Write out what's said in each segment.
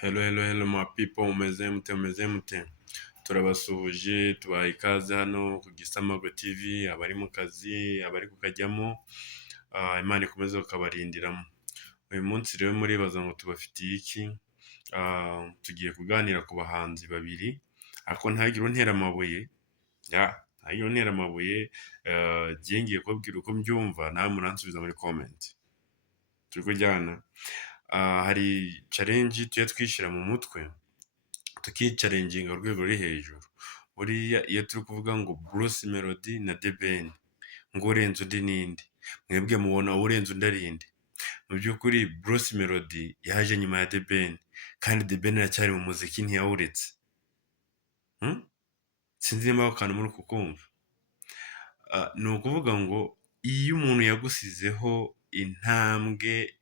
Hello, hello, hello, my people, mumeze mute. Turabasuhuje, tubaha ikaze hano ku Gisamagwe TV, abari mu kazi, abari kukajyamo, Imana ikomeze kukabarindiramo. Uyu munsi rero muribaza ngo tubafitiye iki? Tugiye kuganira ku bahanzi babiri, ariko ntihagire untera amabuye, ntihagire untera amabuye, njye ngiye kubabwira uko mbyumva, nawe muransubiza muri comment. Turi kujyana. Hari challenge tujya twishyira mu mutwe tukicalenginga urwego ruri hejuru. Buriya iyo turi kuvuga ngo Bruce Melody na The Ben, ngo urenze undi ninde, mwebwe mubona urenze undi ari inde? Mu by'ukuri Bruce Melody yaje nyuma ya The Ben, kandi The Ben aracyari mu muziki ntiyawuretse. Sinzi niba ako kantu muri kukumva. Ni ukuvuga ngo iyo umuntu yagusizeho intambwe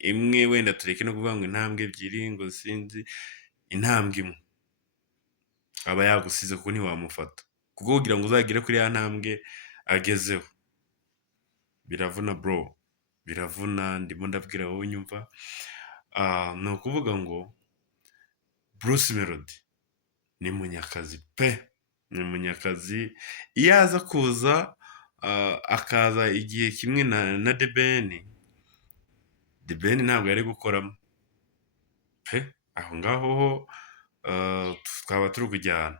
imwe wenda tureke no kuvuga ngo intambwe ebyiri, ngo sinzi, intambwe imwe aba yagusize kuko ntiwamufata, kuko kugira ngo uzagere kuri ya ntambwe agezeho biravuna bro, biravuna. Ndimo ndabwira wowe unyumva. Ni ukuvuga ngo Bruce Melody ni munyakazi pe, ni munyakazi. Iyo aza kuza akaza igihe kimwe na The Ben, The Ben ntabwo yari gukoramo pe, aho ngaho ho twaba turi kujyana.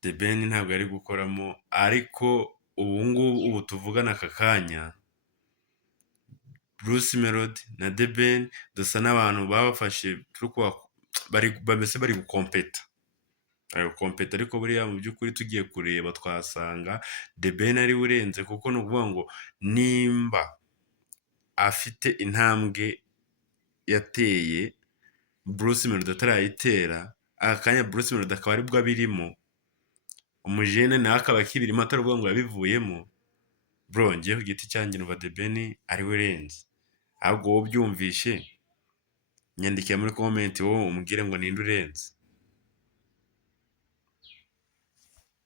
The Ben ntabwo yari gukoramo, ariko ubu tuvugana aka kanya Bruce Melody na The Ben dusa n'abantu babafashe bari gukompeta, ariko buriya mu by'ukuri tugiye kureba twasanga The Ben ari urenze, kuko ni ukuvuga ngo nimba afite intambwe yateye Bruce Melody atarayitera, aka kanya Bruce Melody akaba aribwo abirimo, umujene nawe akaba akibirimo atari ukuvuga ngo yabivuyemo. Bro, ngiye ku giti cyanjye numva The Ben ari we urenze. Ahubwo wowe ubyumvishe, nyandikira muri comment wowe umbwire ngo ninde urenze.